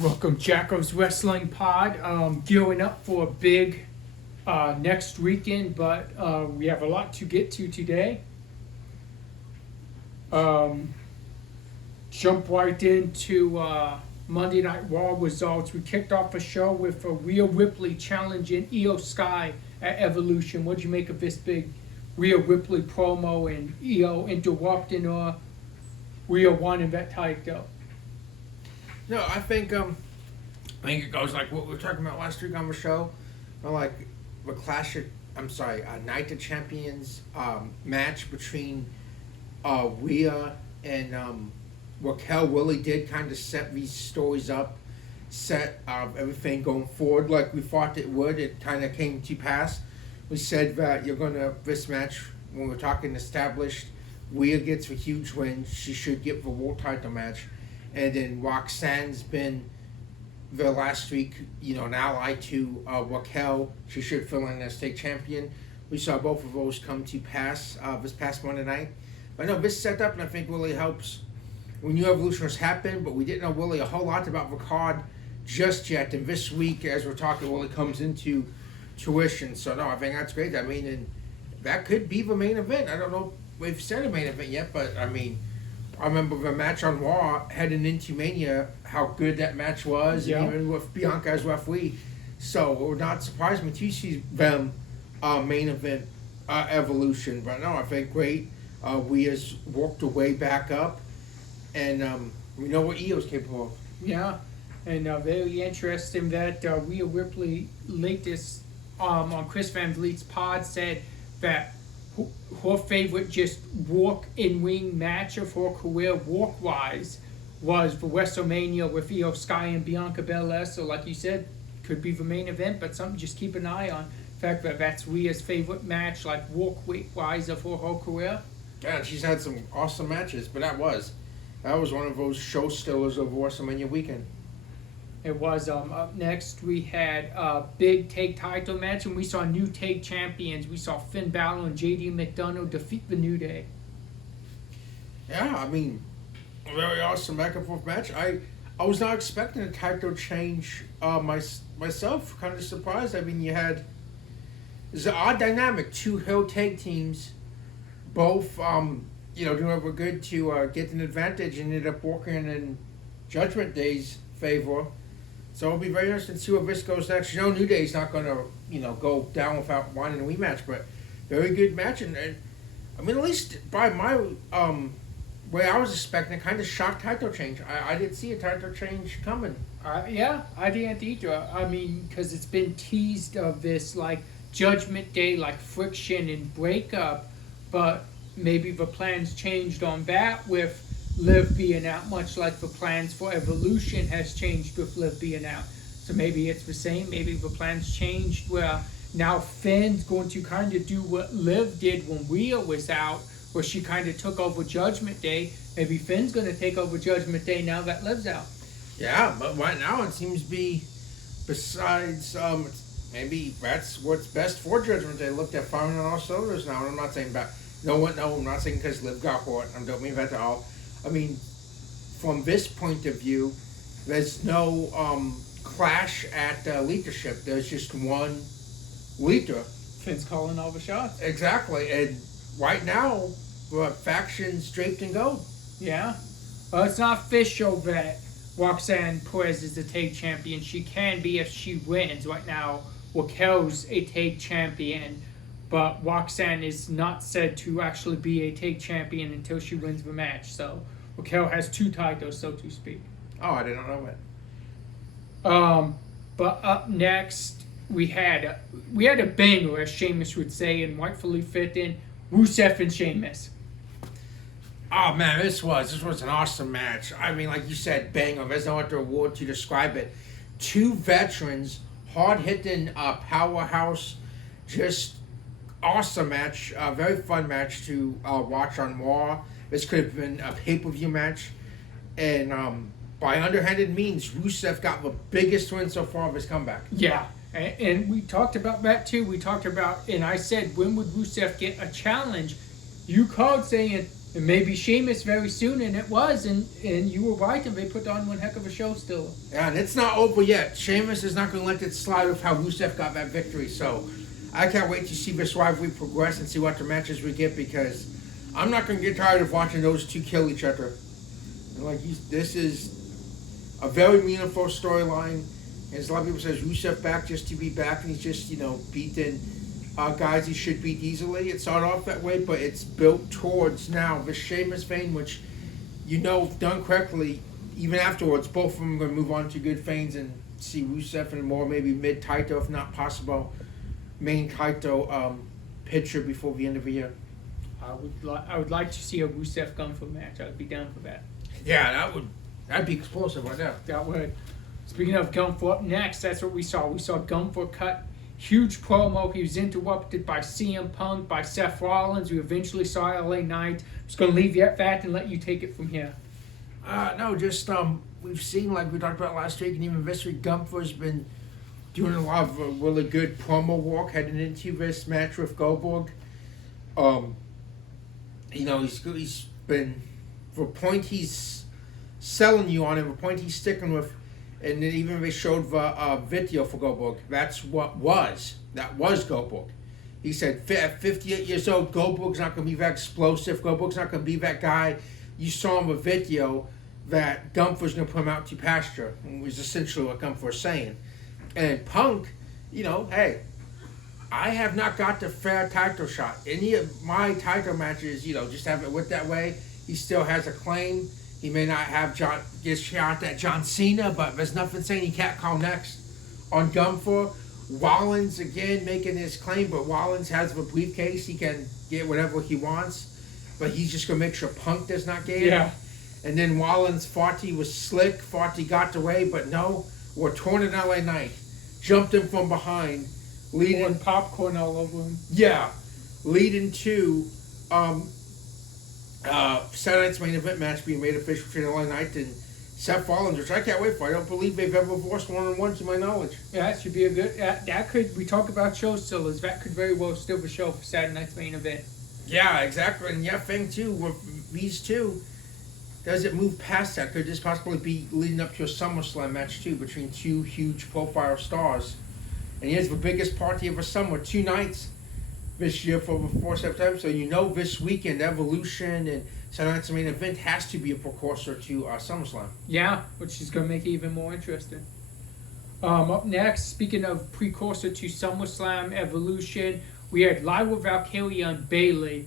Welcome, Jackal's Wrestling Pod. Gearing up for a big next weekend, but we have a lot to get to today. Jump right into Monday Night Raw results. We kicked off the show with a Rhea Ripley challenging Io Sky at Evolution. What did you make of this big Rhea Ripley promo and Io interrupting her? Rhea won that title. No, I think it goes like what we were talking about last week on the show, like the Night of Champions match between Rhea and Raquel really did kind of set these stories up, set everything going forward like we thought it would. It kind of came to pass. We said that this match, when we're talking established, Rhea gets a huge win. She should get the world title match. And then Roxanne's been the last week, an ally to Raquel. She should fill in as state champion. We saw both of those come to pass this past Monday night. But no, this setup, and I think really helps. We knew Evolution was happening, but we didn't know really a whole lot about the card just yet. And this week, as we're talking, really comes into tuition. So no, I think that's great. I mean, and that could be the main event. I don't know if we've said a main event yet, but I mean, I remember the match on Raw heading into Mania, how good that match was, and even with Bianca as referee. So it would not surprise me to see them main event Evolution. But no, I think great. We has worked our way back up, and we know what Io's capable of. Yeah, and very interesting that Rhea Ripley latest on Chris Van Vliet's pod said that her favorite just walk-in-ring match of her career, walk-wise, was the WrestleMania with Io Sky and Bianca Belair. So like you said, could be the main event, but something just keep an eye on. The fact that that's Rhea's favorite match, like walk-wise of her whole career. Yeah, and she's had some awesome matches, but that was one of those show stealers of WrestleMania weekend. It was. Up next, we had a big tag title match, and we saw new tag champions. We saw Finn Balor and JD McDonough defeat the New Day. Yeah, I mean, a very awesome back and forth match. I was not expecting a title change myself. Kind of surprised. I mean, there's an odd dynamic. Two heel tag teams, both doing what good to get an advantage, and ended up working in Judgment Day's favor. So it'll be very interesting to see where this goes next. New Day's not going to, go down without wanting a rematch, but very good match. And I mean, at least by my way I was expecting, a kind of shock title change. I didn't see a title change coming. Yeah, I didn't either. I mean, because it's been teased of this, like, Judgment Day, like, friction and breakup, but maybe the plans changed on that with Liv being out, much like the plans for Evolution has changed with Liv being out. So maybe it's the same. Maybe the plans changed where now Finn's going to kind of do what Liv did when Rhea was out, where she kind of took over Judgment Day. Maybe Finn's going to take over Judgment Day now that Liv's out. Yeah, but right now it seems to be, besides, maybe that's what's best for Judgment Day. Looked at firing on all cylinders now, and I'm not saying I'm not saying because Liv got hurt. I don't mean that at all. I mean, from this point of view, there's no clash at leadership. There's just one leader. Finn's calling all the shots. Exactly. And right now, factions draped in gold. Yeah. Well, it's not official that Roxanne Perez is the tag champion. She can be if she wins. Right now, Raquel's a tag champion, but Roxanne is not said to actually be a tag champion until she wins the match. So Raquel has two titles, so to speak. Oh, I didn't know that. But up next, we had a banger, as Sheamus would say, and rightfully fit in, Rusev and Sheamus. Oh man, this was an awesome match. I mean, like you said, banger. There's no other word to describe it. Two veterans, hard-hitting powerhouse, just awesome match, very fun match to watch on Raw. This could have been a pay-per-view match, and by underhanded means, Rusev got the biggest win so far of his comeback. Yeah, and we talked about that too. And I said, when would Rusev get a challenge? You called saying And maybe Sheamus very soon, and it was, and you were right, and they put on one heck of a show still. Yeah, and it's not over yet. Sheamus is not going to let it slide with how Rusev got that victory. So I can't wait to see this rivalry progress and see what the matches we get, because I'm not going to get tired of watching those two kill each other. And this is a very meaningful storyline. As a lot of people says, Rusev back just to be back, and he's just, beating guys he should beat easily. It started off that way, but it's built towards now the Sheamus vein, which, if done correctly, even afterwards, both of them are going to move on to good veins and see Rusev in a more maybe mid-title, if not possible, main title picture before the end of the year. I would like to see a Rusev Gunther match. I'd be down for that. Yeah, that'd be explosive right there. That would. Speaking of Gunther, up next, that's what we saw. We saw Gunther cut huge promo. He was interrupted by CM Punk, by Seth Rollins. We eventually saw LA Knight. I'm just going to leave you at that and let you take it from here. No, just we've seen, like we talked about last week, and even this week, Gunther's been doing a lot of really good promo work heading into this match with Goldberg. He's been, the point he's selling you on, and the point he's sticking with. And then even they showed the video for Goldberg. That was Goldberg. He said at 58 years old, Goldberg's not going to be that explosive. Goldberg's not going to be that guy. You saw him a video that Gunther's going to put him out to pasture. And was essentially what Gunther was saying. And Punk, hey, I have not got the fair title shot. Any of my title matches, just have it went that way. He still has a claim. He may not have get shot at John Cena, but there's nothing saying he can't call next. On Gunther, Rollins again making his claim, but Rollins has the briefcase. He can get whatever he wants, but he's just going to make sure Punk does not get it. Yeah. And then Rollins thought he was slick, thought he got away, but no. We're torn in LA Knight. Jumped him from behind. Pouring popcorn all over him. Yeah. Leading to Saturday night's main event match being made official between LA Knight and Seth Rollins, which I can't wait for. I don't believe they've ever lost one-on-one to my knowledge. Yeah, that should be a good. That could. We talk about show stillers. That could very well still be a show for Saturday night's main event. Yeah, exactly. And thing too with these two, does it move past that? Could this possibly be leading up to a SummerSlam match too between two huge profile stars? And here's the biggest party of a summer, 2 nights this year for the 4th September. So this weekend, Evolution and Saturday night's main event has to be a precursor to SummerSlam. Yeah, which is going to make it even more interesting. Up next, speaking of precursor to SummerSlam Evolution, we had Lyra Valkyria and Bayley.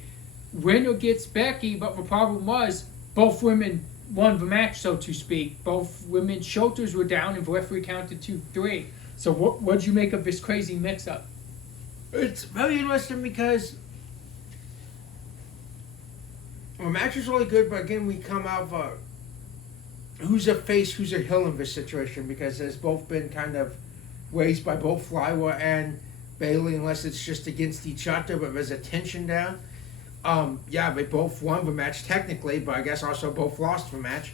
Winner gets Becky, but the problem was both women won the match, so to speak. Both women's shoulders were down and the referee counted 2-3. So what did you make of this crazy mix-up? It's very interesting because the match is really good, but again, we come out of who's a face, who's a heel in this situation, because there's both been kind of raised by both Lyra and Bayley, unless it's just against each other, but there's a tension down. They both won the match technically, but I guess also both lost the match.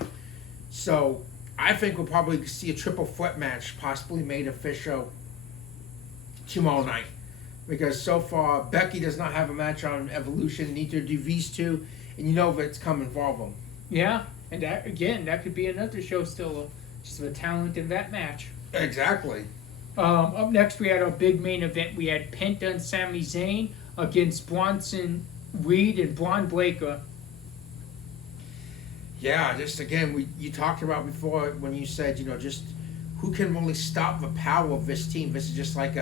So I think we'll probably see a triple threat match possibly made official tomorrow night. Because so far, Becky does not have a match on Evolution, neither do these two, and that it's coming for them. Yeah, and that could be another show still, just the talent in that match. Exactly. Up next, we had our big main event. We had Penta and Sami Zayn against Bronson Reed and Braun Breaker. Yeah, just again, you talked about before when you said, just who can really stop the power of this team. This is just like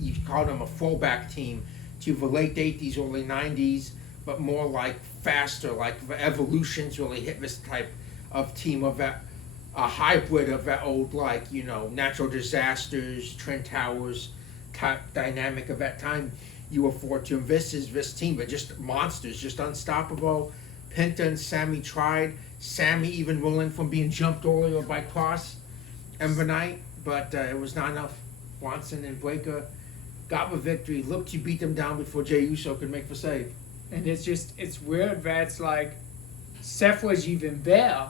you call them a fullback team to the late 80s, early 90s, but more like faster, like the Evolutions really hit this type of team of that, a hybrid of that old, natural disasters, Trent Towers type dynamic of that time you were forward to. And this is this team, but just monsters, just unstoppable. Penta and Sammy tried. Sammy even rolling from being jumped earlier by Cross and the night, but it was not enough. Bronson and Breaker got the victory, looked to beat them down before Jey Uso could make the save. And it's weird that it's like Seth was even there,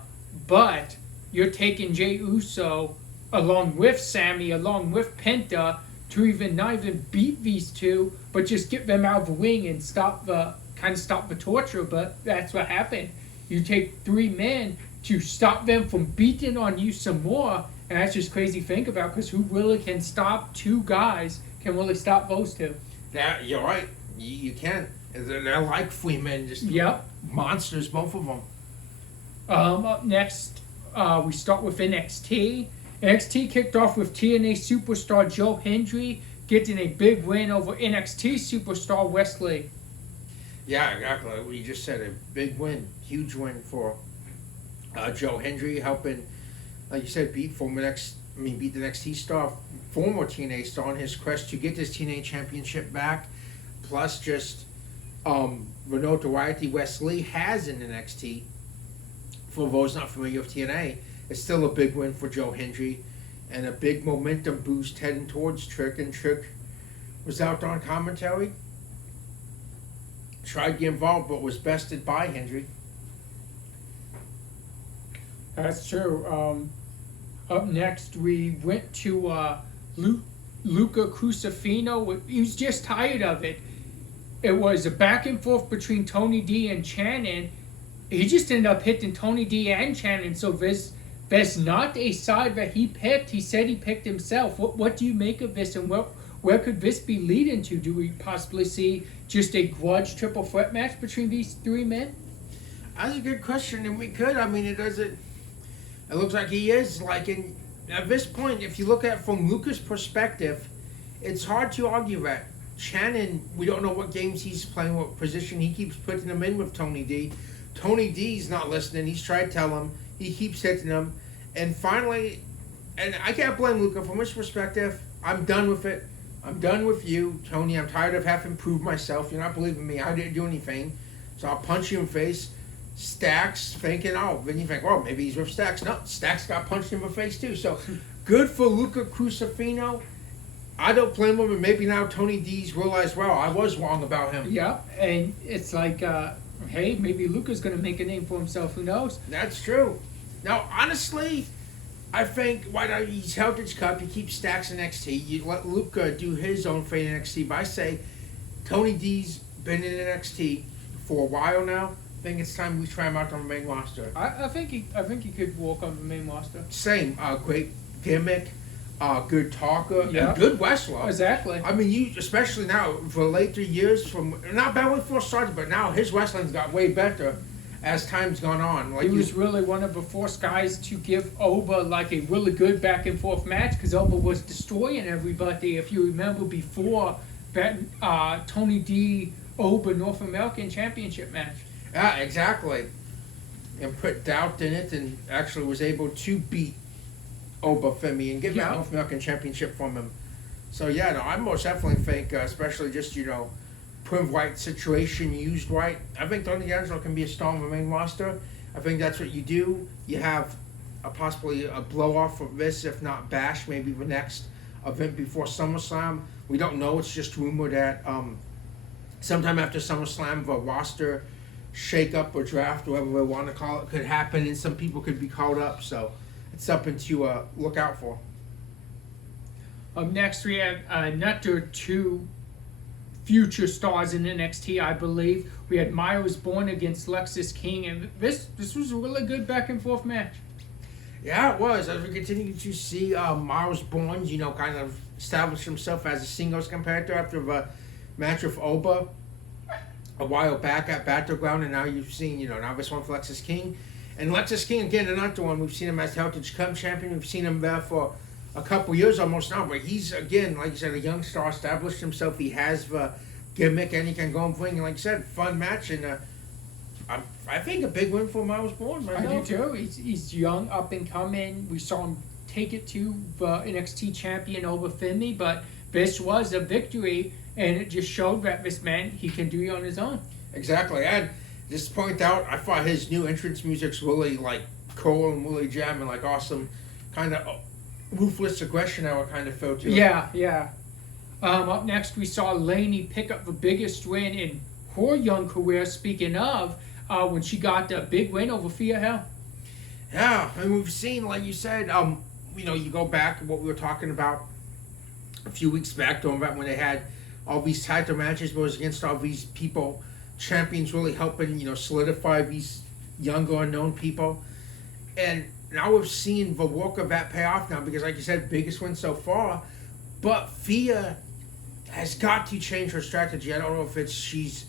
but you're taking Jey Uso along with Sammy, along with Penta, to not even beat these two, but just get them out of the ring and stop the kind of stop the torture, but that's what happened. You take 3 men to stop them from beating on you some more, and that's just crazy to think about, because who really can stop 2 guys can really stop those 2? Yeah, you're right. You can't. They're like 3 men, just Yep. monsters, both of them. Up next, we start with NXT. NXT kicked off with TNA superstar Joe Hendry getting a big win over NXT superstar Wesley. Yeah, exactly. What you just said, a big win, huge win for Joe Hendry, helping, like you said, beat the NXT star, former TNA star, on his quest to get this TNA championship back. Plus, just the notoriety Wesley has in NXT. For those not familiar with TNA, it's still a big win for Joe Hendry, and a big momentum boost heading towards Trick. And Trick was out on commentary, tried to get involved, but was bested by Hendry. That's true. Up next, we went to Luca Crucifino. He was just tired of it. It was a back and forth between Tony D and Channon. He just ended up hitting Tony D and Channon, so there's not a side that he picked. He said he picked himself. What do you make of this, and where could this be leading to? Do we possibly see just a grudge triple threat match between these 3 men? That's a good question, and we could. I mean, it doesn't. It looks like he is at this point. If you look at it from Luca's perspective, it's hard to argue that Channon. We don't know what games he's playing, what position he keeps putting him in with Tony D. Tony D's not listening. He's tried to tell him. He keeps hitting him, and finally, and I can't blame Luca from his perspective. I'm done with it. I'm done with you, Tony. I'm tired of having to prove myself. You're not believing me. I didn't do anything, so I'll punch you in the face. Stacks thinking, then you think, maybe he's with Stacks. No, Stacks got punched in the face too. So good for Luca Crucifino. I don't blame him, and maybe now Tony D's realized, I was wrong about him. Yeah, and it's like, hey, maybe Luca's going to make a name for himself. Who knows? That's true. Now, honestly, I think he's held his cup. He keeps Stacks in NXT. You let Luca do his own thing in NXT. But I say Tony D's been in NXT for a while now. I think it's time we try him out on the main roster. I think he could walk on the main roster. Same, great gimmick, good talker, Yeah. and good wrestler. Exactly. I mean, you especially now for later years, from not bad when he first started, but now his wrestling's got way better as time's gone on. He was really one of the first guys to give Oba like a really good back and forth match, because Oba was destroying everybody. If you remember before that Tony D Oba North American Championship match. Yeah, exactly. And put doubt in it, and actually was able to beat Oba Femi and get that North American Championship from him. So yeah, no, I most definitely think, especially just put in the right situation, used right. I think Tony D'Angelo can be a star on the main roster. I think that's what you do. You have possibly a blow off of this, if not Bash, maybe the next event before SummerSlam. We don't know. It's just rumor that sometime after SummerSlam, the roster shake-up or draft, whatever we want to call it, could happen, and some people could be called up. So it's something to look out for. Next, we have another 2 future stars in NXT, I believe. We had Miles Bourne against Lexis King, and this was a really good back and forth match. Yeah, it was. As we continue to see Miles Bourne, kind of establish himself as a singles competitor after the match with Oba a while back at Battleground, and now you've seen, now this one for Lexis King. And Lexis King, again, another one. We've seen him as Heritage Cup champion. We've seen him there for a couple years almost now, but he's, again, like you said, a young star, established himself. He has the gimmick, and he can go and bring, like you said, fun match, and I think a big win for Miles Bourne. I do too. He's young, up and coming. We saw him take it to the NXT champion over Finley, but this was a victory, and it just showed that this man, he can do it on his own. Exactly. And just to point out, I thought his new entrance music's really cool and really jamming, awesome, kind of ruthless aggression I would kind of feel to it. Yeah. Up next, we saw Lainey pick up the biggest win in her young career, speaking of, when she got the big win over Thea Hell. Yeah, and we've seen, like you said, you go back what we were talking about a few weeks back, talking about when they had all these title matches, but it was against all these people champions really helping, solidify these younger unknown people. And now we've seen the work of that pay off now because, like you said, biggest win so far. But Fia has got to change her strategy. I don't know if it's she's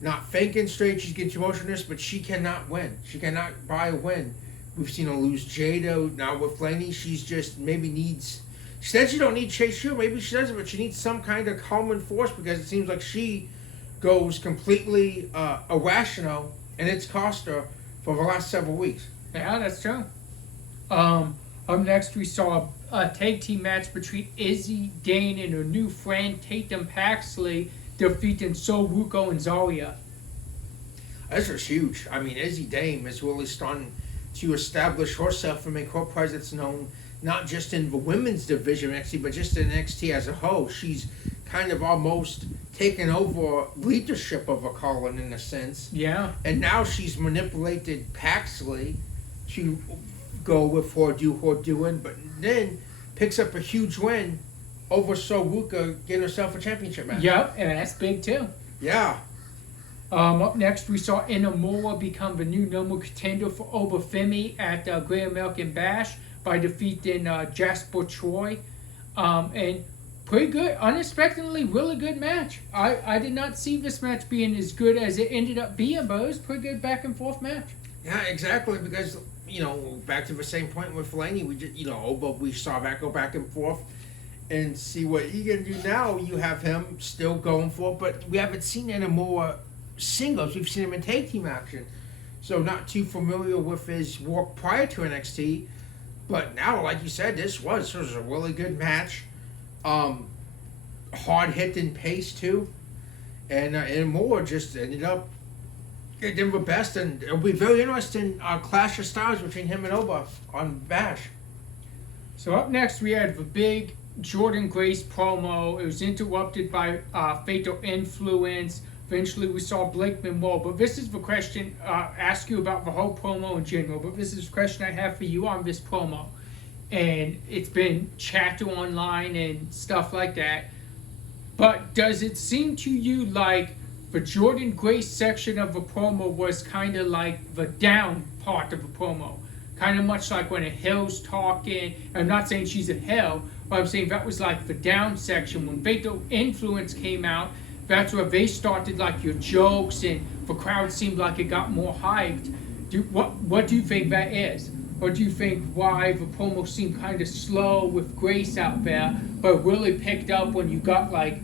not thinking straight, she's getting too emotional, but she cannot win. She cannot buy a win. We've seen her lose Jado. Now with Laney, she's just maybe needs... She said she don't need Chase Hugh. Maybe she doesn't, but she needs some kind of calming force because it seems like she goes completely irrational, and it's cost her for the last several weeks. Yeah, that's true. Up next, we saw a tag team match between Izzy Dane and her new friend Tatum Paxley defeating Sol Ruco and Zarya. This was huge. I mean, Izzy Dane is really starting to establish herself and make her presence known, not just in the women's division of NXT, but just in NXT as a whole. She's kind of almost taken over leadership of a calling in a sense. Yeah. And now she's manipulated Paxley to go with her, do her doing, but then picks up a huge win over Soruka, getting herself a championship match. Yep, and that's big too. Yeah. Up next, we saw Inamura become the new number contender for Obafemi at Great American Bash by defeating Jasper Troy. And pretty good, unexpectedly, really good match. I did not see this match being as good as it ended up being, but it was a pretty good back and forth match. Yeah, exactly, because, back to the same point with Laney, we just, we saw that go back and forth and see what he can do now. You have him still going for it, but we haven't seen any more singles. We've seen him in tag team action. So not too familiar with his work prior to NXT, but now, like you said, this was a really good match. Hard-hitting pace, too. And more just ended up getting the best, and it'll be very interesting clash of styles between him and Oba on Bash. So up next, we had the big Jordan Grace promo. It was interrupted by Fatal Influence. Eventually, we saw Blake Monroe. But this is the question, ask you about the whole promo in general, but this is the question I have for you on this promo. And it's been chatter online and stuff like that. But does it seem to you like the Jordan Grace section of the promo was kind of like the down part of the promo? Kind of much like when a Hill's talking. I'm not saying she's a Hill, but I'm saying that was like the down section. When Fatal Influence came out, that's where they started like your jokes and the crowd seemed like it got more hyped. What do you think that is? Or do you think why the promo seemed kind of slow with Grace out there, but really picked up when you got like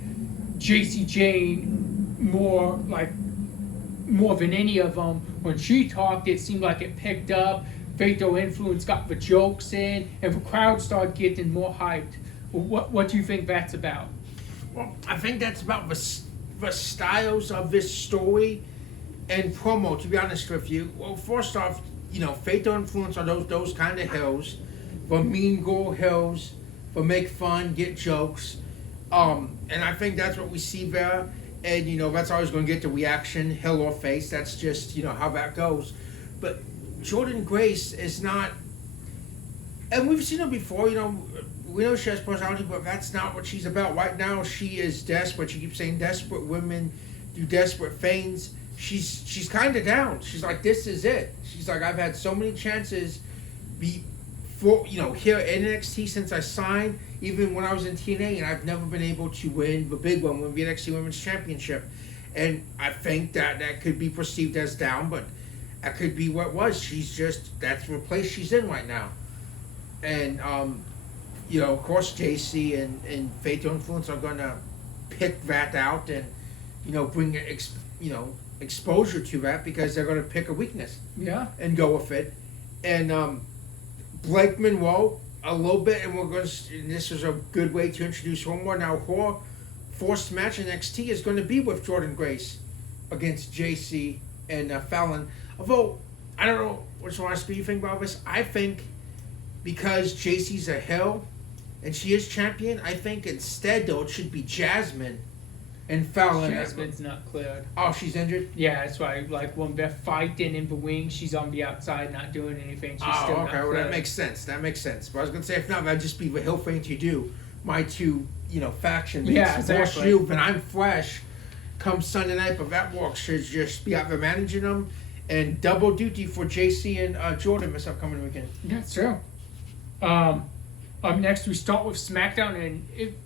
JC Jane more than any of them? When she talked, it seemed like it picked up. Fatal Influence got the jokes in, and the crowd started getting more hyped. What do you think that's about? Well, I think that's about the styles of this story and promo, to be honest with you. Well, first off, Fatal Influence are those kind of hills, for mean girl hills, for make fun, get jokes. And I think that's what we see there. And, that's always going to get the reaction, hill or face. That's just, how that goes. But Jordan Grace is not, and we've seen her before, we know she has personality, but that's not what she's about. Right now, she is desperate. She keeps saying desperate women do desperate things. She's kind of down. She's like, this is it. She's like, I've had so many chances before, here in NXT since I signed, even when I was in TNA, and I've never been able to win the big one, win the NXT Women's Championship. And I think that could be perceived as down, but that could be what it was. That's the place she's in right now. And, of course, JC and Fatal Influence are going to pick that out and, bring exposure to that because they're going to pick a weakness. Yeah. And go with it. And Blake Monroe, a little bit, and this is a good way to introduce her more. Now, her first match in NXT is going to be with Jordan Grace against JC and Fallon. Although, I don't know what you think about this. I think because JC's a Hill and she is champion, I think instead, though, it should be Jasmine and Fallon. Jasmine's not cleared. Oh, she's injured? Yeah, that's why. Like when they're fighting in the wing, she's on the outside, not doing anything. She's still not cleared. Well, that makes sense. But I was going to say, if not, that'd just be the Hill thing to do. My two, faction mates. Yeah, exactly. You, and I'm fresh. come Sunday night, but that work should just be out there managing them. And double duty for JC and Jordan this upcoming weekend. Yeah, it's true. Up next, we start with SmackDown, and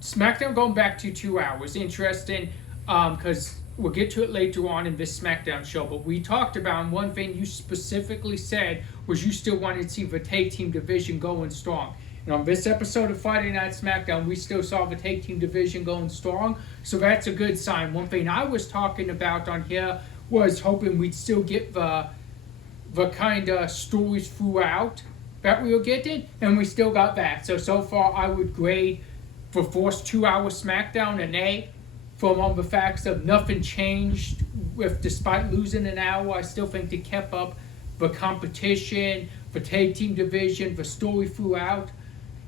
SmackDown going back to 2 hours. Interesting, because we'll get to it later on in this SmackDown show. But we talked about, and one thing you specifically said was you still wanted to see the tag team division going strong. And on this episode of Friday Night SmackDown, we still saw the tag team division going strong, so that's a good sign. One thing I was talking about on here was hoping we'd still get the kind of stories throughout that we were getting, and we still got that. So far, I would grade the first 2 hour SmackDown an A, from on the facts of nothing changed despite losing an hour. I still think they kept up the competition, the tag team division, the story throughout.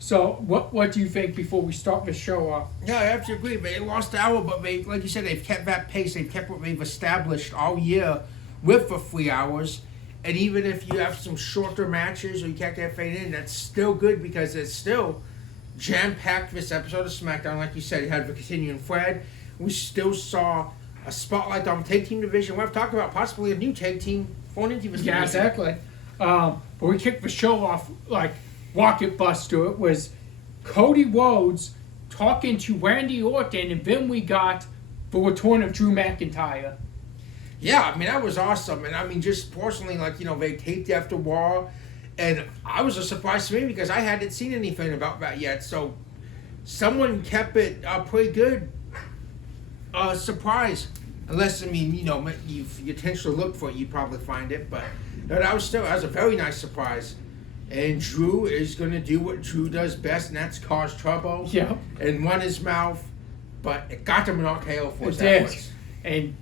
So what do you think before we start the show off? Yeah, I have to agree. They lost the hour, but they, like you said, they've kept that pace. They've kept what they've established all year with the 3 hours. And even if you have some shorter matches or you can't get fade in, that's still good because it's still jam-packed this episode of SmackDown. Like you said, you had the continuing thread. We still saw a spotlight on the tag team division. We've talked about possibly a new tag team going into this Yeah, division. exactly. But we kicked the show off like Rocket Buster. It was Cody Rhodes talking to Randy Orton, and then we got the return of Drew McIntyre. Yeah, I mean, that was awesome. And I mean, just personally, like, they taped after Raw. And I was a surprise to me because I hadn't seen anything about that yet. So someone kept it pretty good. Surprise. Unless, I mean, you intentionally look for it, you'd probably find it. But that was a very nice surprise. And Drew is going to do what Drew does best, and that's cause trouble. Yeah. And run his mouth. But it got them an RKO for his It did. efforts. And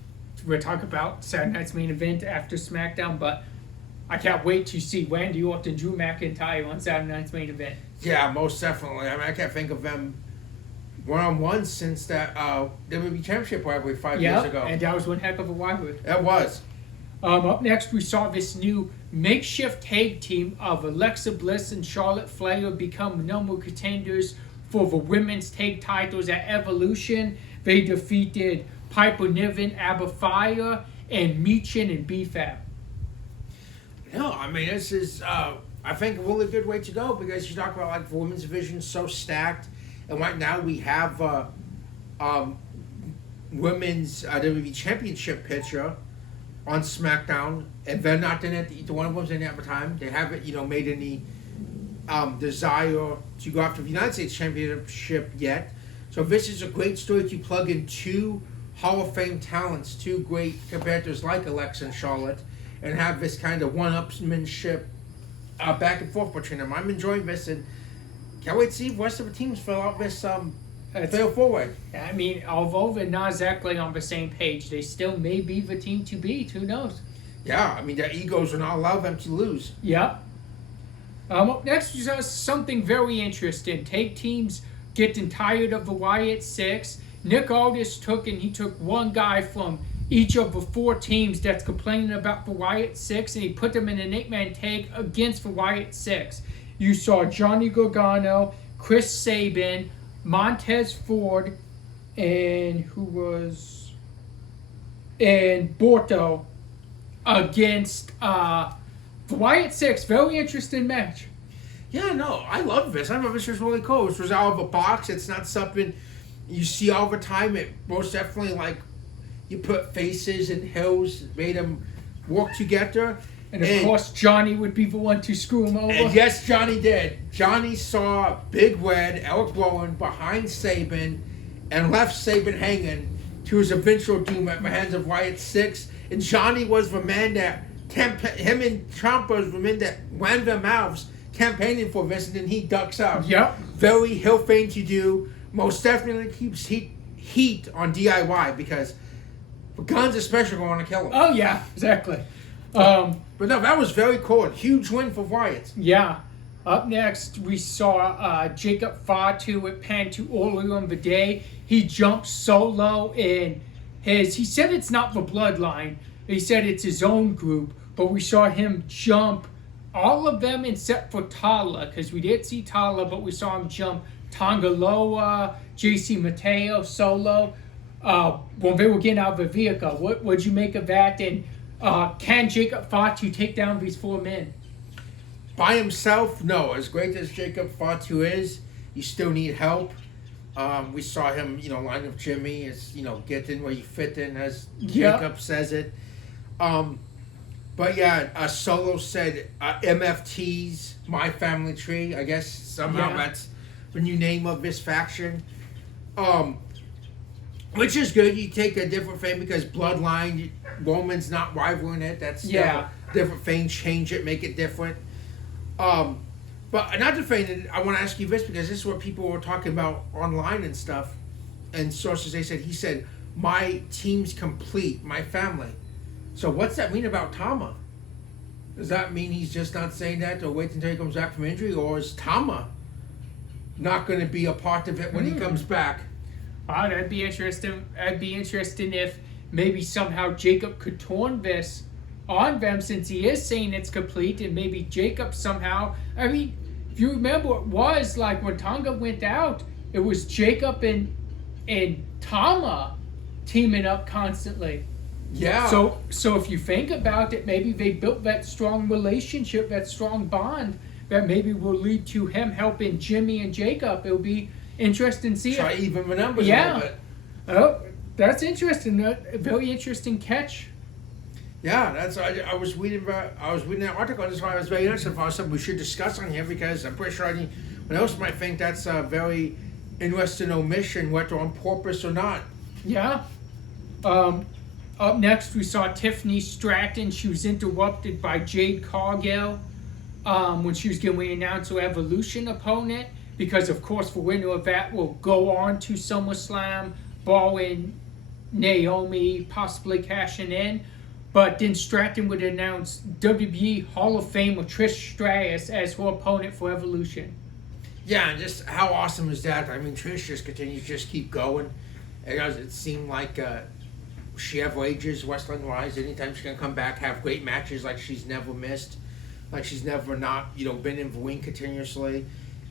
we'll talk about Saturday night's main event after SmackDown, but I can't wait to see Randy Orton, Drew McIntyre on Saturday night's main event. Yeah, most definitely. I mean, I can't think of them one-on-one since that WWE Championship rivalry 5 years ago. And that was one heck of a rivalry. That was. Up next, we saw this new makeshift tag team of Alexa Bliss and Charlotte Flair become number one contenders for the women's tag titles at Evolution. They defeated Piper Niven, Abba Fire, and Michin and BFAB. No, I mean, this is, I think, a really good way to go because you talk about, like, the women's division so stacked. And right now we have women's WWE Championship picture on SmackDown, and they're not in it. Either one of them's in it at the time. They haven't, made any desire to go after the United States Championship yet. So this is a great story to plug in two Hall of Fame talents, two great competitors like Alexa and Charlotte, and have this kind of one-upsmanship back and forth between them. I'm enjoying this, and can't wait to see the rest of the teams fill out this fail forward. I mean, although they're not exactly on the same page, they still may be the team to beat. Who knows? Yeah, I mean, their egos will not allow them to lose. Yep. Up next is something very interesting. Tag teams getting tired of the Wyatt Six. Nick Aldis took one guy from each of the four teams that's complaining about the Wyatt Six, and he put them in an 8-man tag against the Wyatt Six. You saw Johnny Gargano, Chris Sabin, Montez Ford, and Borto against the Wyatt Six. Very interesting match. Yeah, no, I love this. I thought this was really cool. This was out of a box. It's not something you see all the time. It most definitely, like, you put faces and hills, made them work together. And of course, Johnny would be the one to screw him over. And yes, Johnny did. Johnny saw Big Red, Eric Rowan, behind Sabin, and left Sabin hanging to his eventual doom at the hands of Wyatt Six. And Johnny was the man that, him and Ciampa was the men that ran their mouths campaigning for this, and then he ducks out. Yep. Very heel thing to do. Most definitely keeps heat on DIY because the guns especially going to kill him. Oh, yeah, exactly. But no, that was very cool. Huge win for Wyatt. Yeah. Up next, we saw Jacob Fatu at Pantu earlier on the day. He jumped solo in he said it's not the bloodline. He said it's his own group. But we saw him jump all of them except for Tala, because we did see Tala, but we saw him jump Tongaloa, JC Mateo, solo. when they were getting out of the vehicle. What'd you make of that? And can Jacob Fatu take down these 4 men? By himself, no. As great as Jacob Fatu is, you still need help. We saw him, line with Jimmy, as get in where you fit in, as Jacob says it. But yeah, Solo said MFT's My Family Tree. I guess somehow that's the new name of this faction. Which is good. You take a different thing because Bloodline, Roman's not rivaling it. That's a different thing. Change it, make it different. But another thing, I want to ask you this because this is what people were talking about online and stuff. And sources, he said, my team's complete, my family. So what's that mean about Tama? Does that mean he's just not saying that or wait until he comes back from injury? Or is Tama not going to be a part of it when he comes back? Wow, that'd be interesting. That'd be interesting if maybe somehow Jacob could turn this on them since he is saying it's complete, and maybe Jacob somehow. I mean, if you remember, it was like when Tonga went out, it was Jacob and Tama teaming up constantly. Yeah. So if you think about it, maybe they built that strong relationship, that strong bond that maybe will lead to him helping Jimmy and Jacob. It'll be interesting to see. Try even the numbers a little bit. Oh, that's interesting. A very interesting catch. Yeah, that's I was reading that article. That's why I was very interested. About something we should discuss on here because I'm pretty sure anyone else might think that's a very interesting omission, whether on purpose or not. Yeah. Up next, we saw Tiffany Stratton. She was interrupted by Jade Cargill when she was going to announce her Evolution opponent because, of course, the winner of that will go on to SummerSlam, barring Naomi possibly cashing in. But then Stratton would announce WWE Hall of Famer Trish Stratus as her opponent for Evolution. Yeah, and just how awesome is that? I mean, Trish just continues to just keep going. It seemed like she ever ages wrestling-wise. Anytime she's going to come back, have great matches like she's never missed. Like she's never not, been in the ring continuously.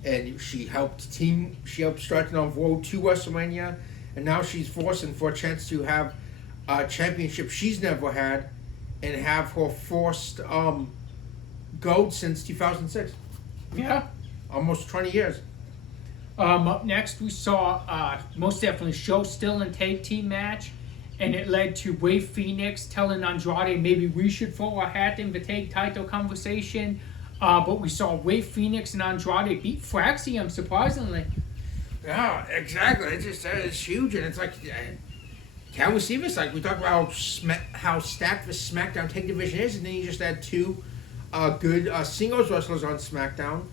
And she helped Stratton on road to WrestleMania. And now she's forcing for a chance to have a championship she's never had and have her first gold since 2006. Yeah. Almost 20 years. Up next, we saw most definitely Show Still and Tag Team match. And it led to Wave Phoenix telling Andrade maybe we should throw our hat in the tag title conversation. But we saw Wave Phoenix and Andrade beat Fraxium, surprisingly. Yeah, exactly. It's huge. And it's like, can we see this? Like, we talk about how stacked the SmackDown tag division is, and then you just had 2 good singles wrestlers on SmackDown.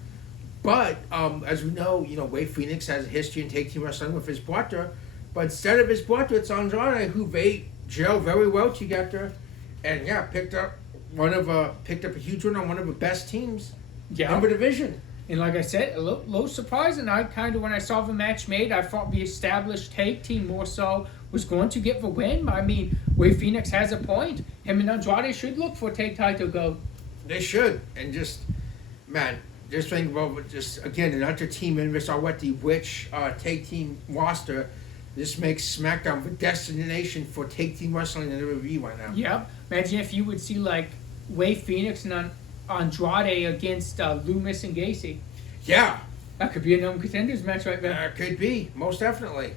But, as we know, Wave Phoenix has a history in tag team wrestling with his brother. But instead of his brother, it's Andrade, who they gel very well together. And, yeah, picked up a huge win on one of the best teams in the division. And like I said, a little surprising. When I saw the match made, I thought the established tag team more so was going to get the win. I mean, Wave Phoenix has a point. Him and Andrade should look for a tag title go. They should. And just think about again, another team in this already rich tag team roster. This makes SmackDown the destination for tag team wrestling in the WWE right now. Yep. Imagine if you would see like Wave Phoenix and Andrade against Loomis and Gacy. Yeah. That could be a number contenders match right there. Could be, most definitely.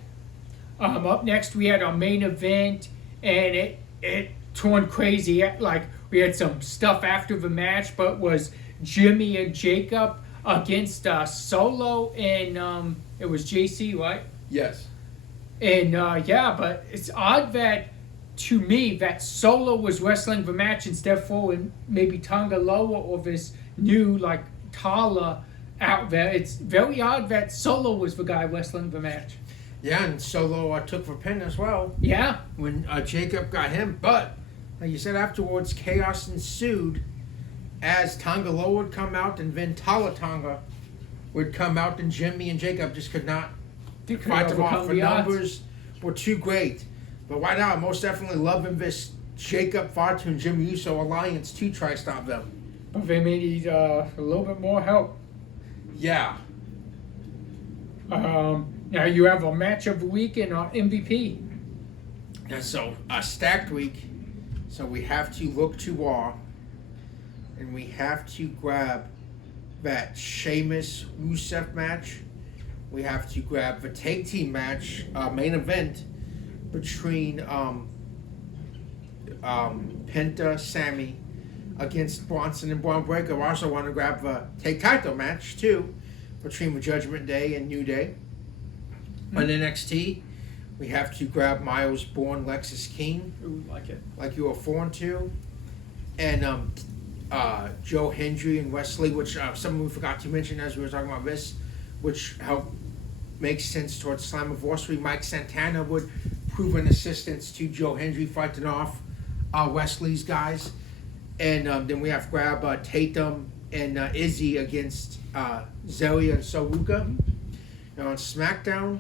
Up next, we had our main event, and it turned crazy. Like, we had some stuff after the match, but was Jimmy and Jacob against Solo and it was JC, right? Yes. And but it's odd that, to me, that Solo was wrestling the match instead of maybe Tonga Loa or this new, like, Tala out there. It's very odd that Solo was the guy wrestling the match. Yeah, and Solo took the pin as well. Yeah. When Jacob got him. But, like you said, afterwards, chaos ensued as Tonga Loa would come out and then Tala Tonga would come out and Jimmy and Jacob just could not fight them off. The numbers were too great. But right now, I'm most definitely loving this Jacob Fatu and Jimmy Uso alliance to try to stop them. But they may need a little bit more help. Yeah. Now you have a match of the week and MVP. And so, stacked week. So we have to look to Raw, and we have to grab that Sheamus Rusev match. We have to grab the tag team match, main event between Penta, Sammy against Bronson and Braun Breaker. We also want to grab the tag title match too between the Judgment Day and New Day. On NXT, we have to grab Miles Bourne, Lexis King. Ooh, like it. Like you were foreign to. And Joe Hendry and Wesley, which something we forgot to mention as we were talking about this, which helped make sense towards Slammiversary. Mike Santana would prove an assistance to Joe Hendry fighting off Wesley's guys. And then we have to grab Tatum and Izzy against Zelia and Saruka. Now on SmackDown,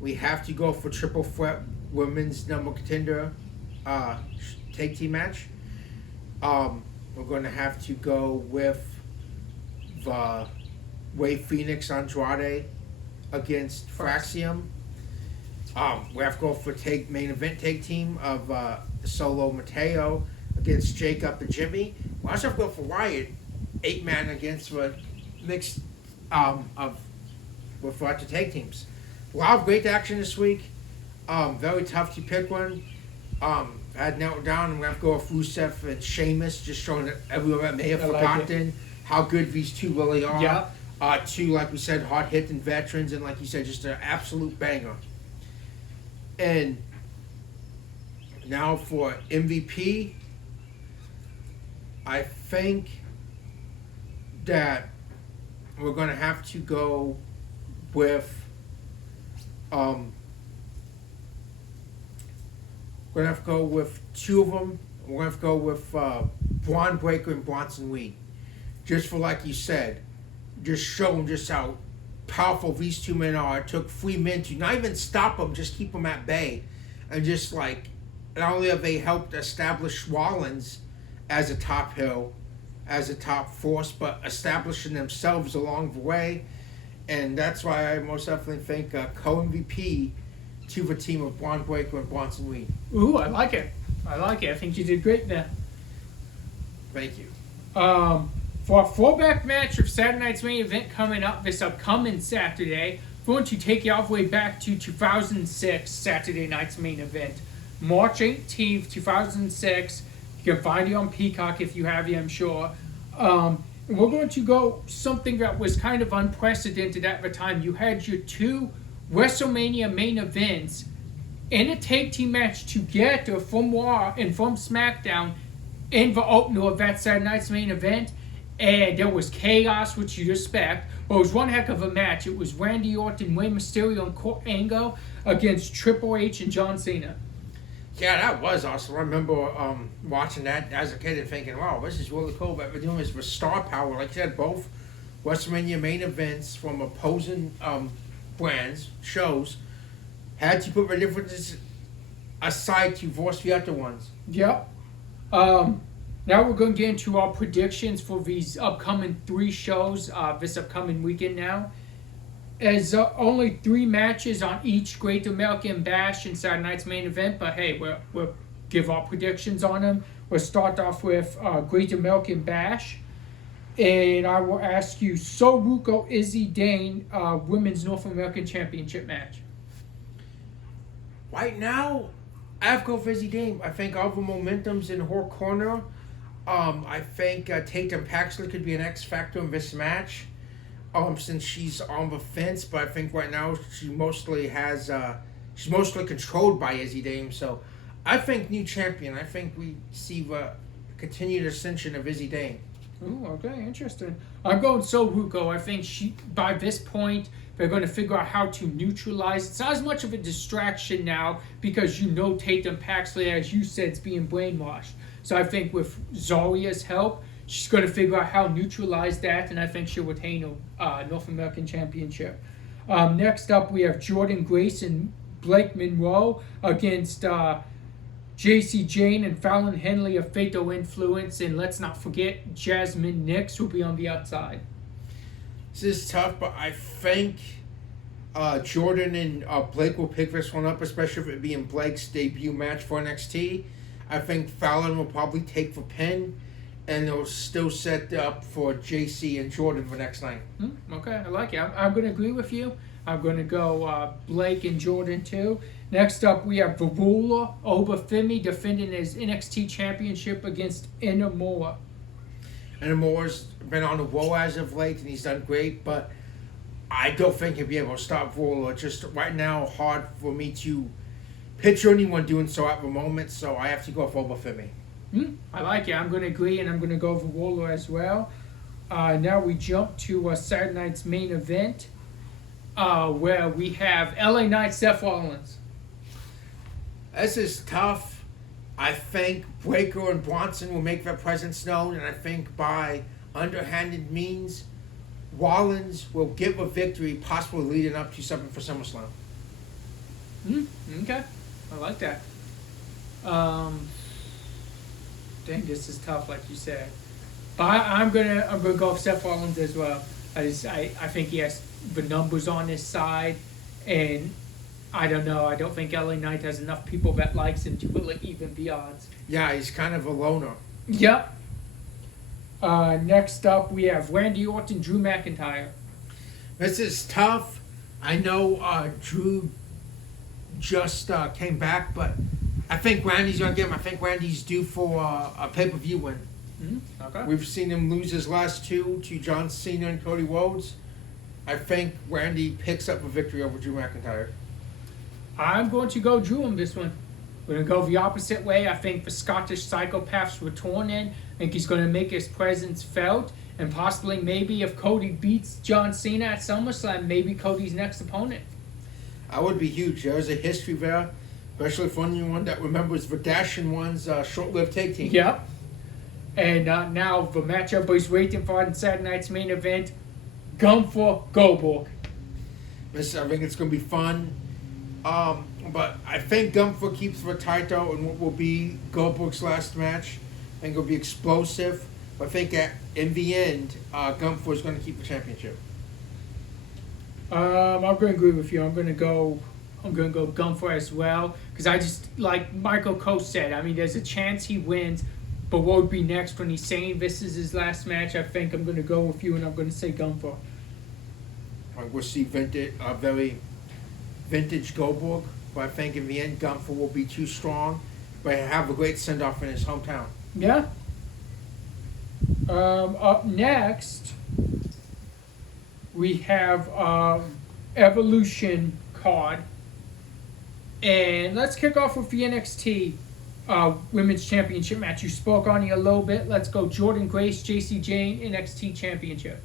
we have to go for triple threat women's number contender tag team match. We're going to have to go with the Rey Fenix Andrade against Fraxium. We have to go for main event tag team of Solo Mateo against Jacob and Jimmy. We also have to go for Wyatt, 8-man against the mixed with the tag teams. A lot of great action this week. Very tough to pick one. I had narrowed down, and we have to go with Rusev and Sheamus, just showing that everyone may have forgotten how good these two really are. Yeah. Two, like we said, hard-hitting veterans, and like you said, just an absolute banger. And now for MVP, I think that we're going to have to go with we're going to have to go with two of them. We're going to have to go with Braun Breaker and Bronson Reed. Just for, like you said, just showing just how powerful these two men are. It took 3 men to not even stop them, just keep them at bay. And just like, not only have they helped establish Rollins as a top heel, as a top force, but establishing themselves along the way. And that's why I most definitely think co-MVP to the team of Braun Breaker and Bronson Reed. Ooh, I like it. I think you did great there. Thank you. For our fallback match of Saturday night's main event coming up this upcoming Saturday, we're going to take you all the way back to 2006 Saturday night's main event. March 18th, 2006. You can find it on Peacock if you have it, I'm sure. We're going to go something that was kind of unprecedented at the time. You had your 2 WrestleMania main events in a tag team match together from Raw and from SmackDown in the opener of that Saturday night's main event. And there was chaos, which you'd expect. But it was one heck of a match. It was Randy Orton, Rey Mysterio, and Kurt Angle against Triple H and John Cena. Yeah, that was awesome. I remember watching that as a kid and thinking, wow, this is really cool. What we're doing is with star power. Like you said, both WrestleMania main events from opposing brands, shows, had to put the differences aside to voice the other ones. Yep. Now we're going to get into our predictions for these upcoming 3 shows this upcoming weekend now. There's only 3 matches on each Great American Bash and Saturday night's main event, but hey, we'll give our predictions on them. We'll start off with Great American Bash, and I will ask you Soruko Izzy Dane Women's North American Championship match. Right now, I have to go for Izzy Dane. I think all the momentum's in her corner. I think Tatum Paxley could be an X factor in this match. Since she's on the fence, but I think right now she mostly has she's mostly controlled by Izzy Dane. So I think new champion. I think we see the continued ascension of Izzy Dane. Ooh, okay, interesting. I'm going Soruko. I think she by this point they're going to figure out how to neutralize. It's not as much of a distraction now because Tatum Paxley, as you said, is being brainwashed. So I think with Zaria's help, she's going to figure out how to neutralize that, and I think she'll retain a North American Championship. Next up, we have Jordan Grace and Blake Monroe against JC Jane and Fallon Henley of Fatal Influence, and let's not forget Jasmine Nix will be on the outside. This is tough, but I think Jordan and Blake will pick this one up, especially if it being Blake's debut match for NXT. I think Fallon will probably take for pin, and it'll still set up for JC and Jordan for next night. Okay, I like it. I'm going to agree with you. I'm going to go Blake and Jordan too. Next up, we have Varula Obafemi defending his NXT championship against Inamura. Inamura's been on the roll as of late, and he's done great, but I don't think he'll be able to stop Varula. Just right now, hard for me to picture anyone doing so at the moment, so I have to go with Obafemi. I like it. I'm going to agree, and I'm going to go Varula as well. Now we jump to Saturday night's main event, where we have LA Knight Seth Rollins. This is tough. I think Breakker and Bronson will make their presence known, and I think by underhanded means, Rollins will get a victory, possibly leading up to something for SummerSlam. Okay, I like that. Dang, this is tough, like you said. But I'm gonna go with Seth Rollins as well. I think he has the numbers on his side, and I don't know. I don't think LA Knight has enough people that likes him to really even the odds. Yeah, he's kind of a loner. Yep. Next up, we have Randy Orton, Drew McIntyre. This is tough. I know Drew just came back, but I think Randy's going to get him. I think Randy's due for a pay-per-view win. Okay. We've seen him lose his last two to John Cena and Cody Rhodes. I think Randy picks up a victory over Drew McIntyre. I'm going to go Drew on this one. We're going to go the opposite way. I think the Scottish Psychopath's returning. I think he's going to make his presence felt. And possibly maybe if Cody beats John Cena at SummerSlam, maybe Cody's next opponent. That would be huge. There's a history there, especially for anyone that remembers the Dashing One's short-lived tag team. Yep. And now the matchup he's waiting for on Saturday night's main event, Gunther Goldberg. I think it's going to be fun. But I think Gunther keeps the title in what will be Goldberg's last match. I think it'll be explosive. But I think in the end, Gunther is going to keep the championship. I'm going to agree with you. I'm going to go Gunther as well, because I just, like Michael Cole said, I mean, there's a chance he wins, but what would be next when he's saying this is his last match? I think I'm going to go with you, and I'm going to say Gunther. We'll see very vintage Goldberg, but I think in the end, Gunther will be too strong, but he'll have a great send-off in his hometown. Yeah. Up next, we have Evolution card. And let's kick off with the NXT Women's Championship match. You spoke on it a little bit. Let's go Jordynne Grace, JC Jane, NXT Championship.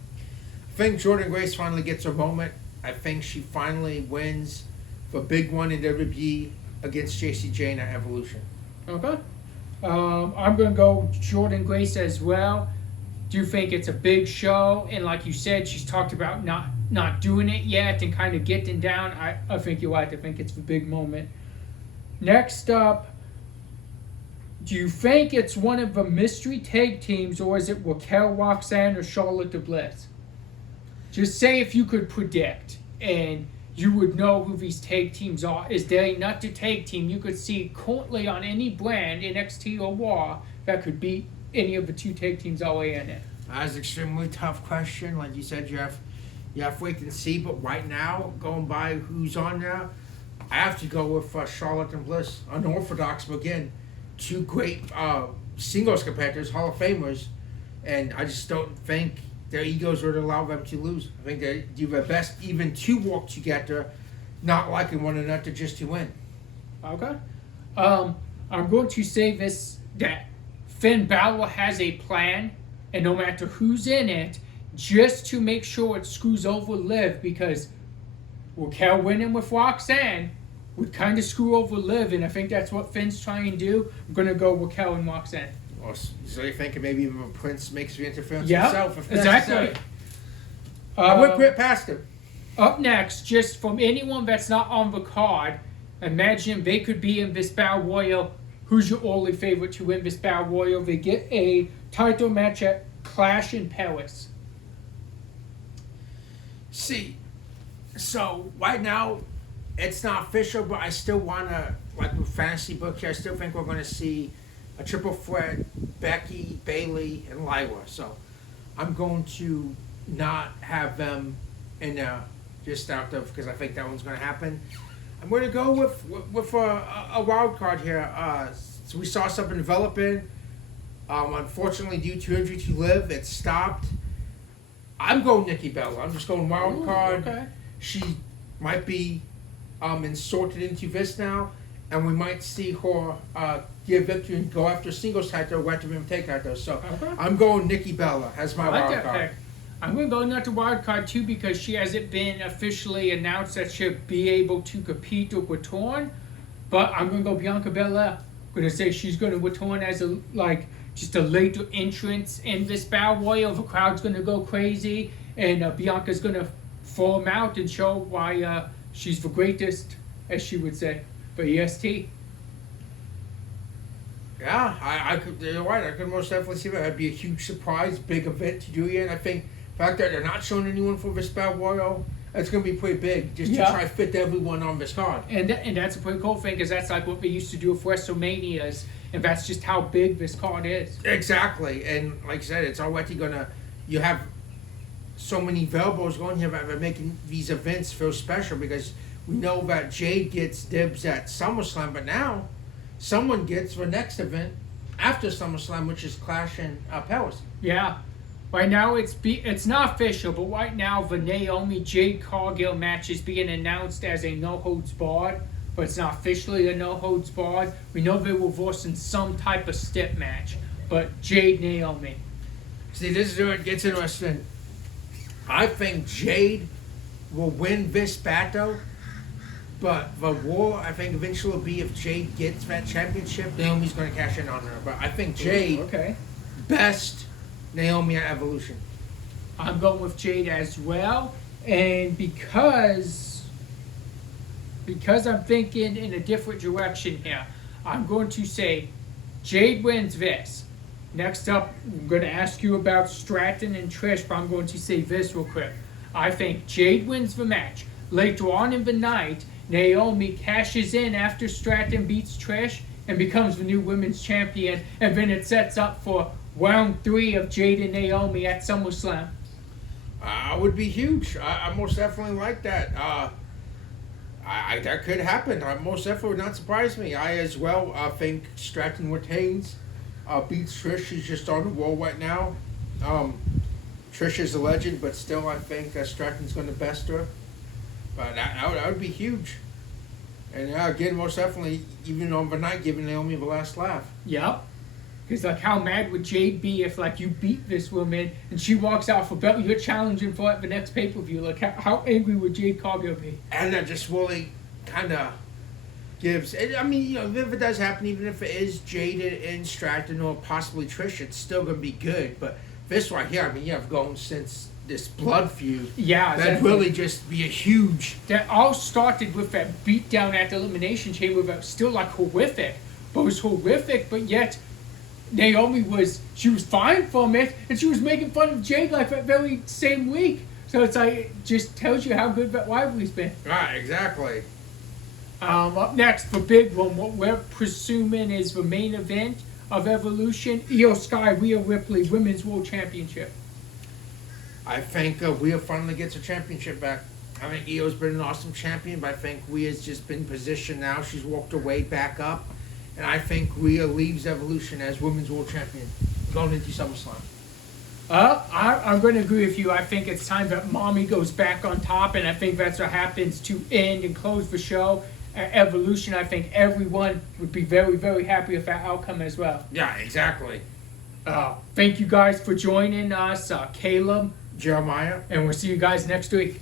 I think Jordynne Grace finally gets her moment. I think she finally wins the big one in WWE against JC Jane at Evolution. Okay. I'm going to go Jordynne Grace as well. Do think it's a big show, and like you said, she's talked about not doing it yet and kind of getting down. I think you're right. I think it's a big moment. Next up, do you think it's one of the mystery tag teams, or is it Raquel, Roxanne, or Charlotte the Bliss? Just say if you could predict, and you would know who these tag teams are. Is there another tag team you could see currently on any brand, NXT or Raw, that could beat any of the two tag teams all the way in it? That's an extremely tough question. Like you said, you have to wait and see. But right now, going by who's on there, I have to go with Charlotte and Bliss. Unorthodox, but again, two great singles competitors, Hall of Famers, and I just don't think their egos would allow them to lose. I think they do their best even to walk together, not liking one another just to win. Okay. I'm going to say this, that Finn Balor has a plan, and no matter who's in it, just to make sure it screws over Liv, because Raquel winning with Roxanne would kind of screw over Liv, and I think that's what Finn's trying to do. I'm going to go Raquel and Roxanne. Or so you're thinking maybe even Prince makes the interference Yeah, himself if exactly. necessary. I would quit past him. Up next, just from anyone that's not on the card, imagine they could be in this Battle Royal. Who's your only favorite to win this Battle Royal? They get a title match at Clash in Paris. See, So right now, it's not official, but I still wanna, like with fantasy book here, I still think we're gonna see a triple threat: Becky, Bailey, and Lyra. So I'm going to not have them in there just out of because I think that one's gonna happen. I'm gonna go with a wild card here. So we saw something developing. Unfortunately, due to injury to Liv, it stopped. I'm going Nikki Bella. I'm just going wild card. Okay. She might be inserted into this now, and we might see her give victory and go after singles title or after take title. So Okay. I'm going Nikki Bella as my I like wild that card. pick. I'm going to go not to wild card too because she hasn't been officially announced that she'll be able to compete or return. But I'm going to go Bianca Belair. I'm going to say she's going to return as just a later entrance in this Battle Royal. The crowd's going to go crazy, and Bianca's going to form out and show why she's the greatest, as she would say, for EST. Yeah, I could. You're right. I could most definitely see that. That'd be a huge surprise, big event to do here. And I think the fact that they're not showing anyone for this Battle Royal, that's going to be pretty big, just to try to fit everyone on this card. And that's a pretty cool thing because that's like what they used to do for WrestleManias, and that's just how big this card is. Exactly, and like I said, it's already you have so many variables going here that are making these events feel special because we know that Jade gets dibs at SummerSlam, but now someone gets the next event after SummerSlam, which is Clash and Palace. Yeah. Right now it's not official, but right now the Naomi Jade Cargill match is being announced as a no holds barred, but it's not officially a no holds barred. We know they will verse in some type of step match, but Jade Naomi. See, this is where it gets interesting. I think Jade will win this battle, but the war I think eventually will be if Jade gets that championship, Naomi's going to cash in on her. But I think Jade best Naomi at Evolution. I'm going with Jade as well, and because I'm thinking in a different direction here, I'm going to say Jade wins this. Next up, I'm going to ask you about Stratton and Trish, but I'm going to say this real quick. I think Jade wins the match. Later on in the night, Naomi cashes in after Stratton beats Trish and becomes the new women's champion, and then it sets up for round 3 of Jade and Naomi at SummerSlam. Would be huge. I most definitely like that. That could happen. Most definitely would not surprise me. I as well think Stratton retains, beats Trish. She's just on the roll right now. Trish is a legend, but still I think Stratton's going to best her. But that would be huge. And again, most definitely, even on the night, giving Naomi the last laugh. Yep. Because how mad would Jade be if you beat this woman and she walks out for belt, you're challenging for it the next pay-per-view. How angry would Jade Cargill be? And that just really kind of gives. I mean, if it does happen, even if it is Jade and Stratton or possibly Trish, it's still going to be good. But this right here, I mean, you have gone since this blood feud. Yeah, that'd really just be a huge. That all started with that beatdown at the Elimination Chamber that was still horrific. But it was horrific, but yet Naomi was fine from it, and she was making fun of Jade that very same week. So it's it just tells you how good that rivalry's been. Right, exactly. Up next, the big one, what we're presuming is the main event of Evolution, Io Sky, Rhea Ripley, Women's World Championship. I think Rhea finally gets her championship back. I think Io's been an awesome champion, but I think Rhea's just been positioned now. She's walked her way back up. And I think Rhea leaves Evolution as Women's World Champion going into SummerSlam. I'm going to agree with you. I think it's time that Mommy goes back on top, and I think that's what happens to end and close the show. Evolution, I think everyone would be very, very happy with that outcome as well. Yeah, exactly. Thank you guys for joining us, Caleb, Jeremiah, and we'll see you guys next week.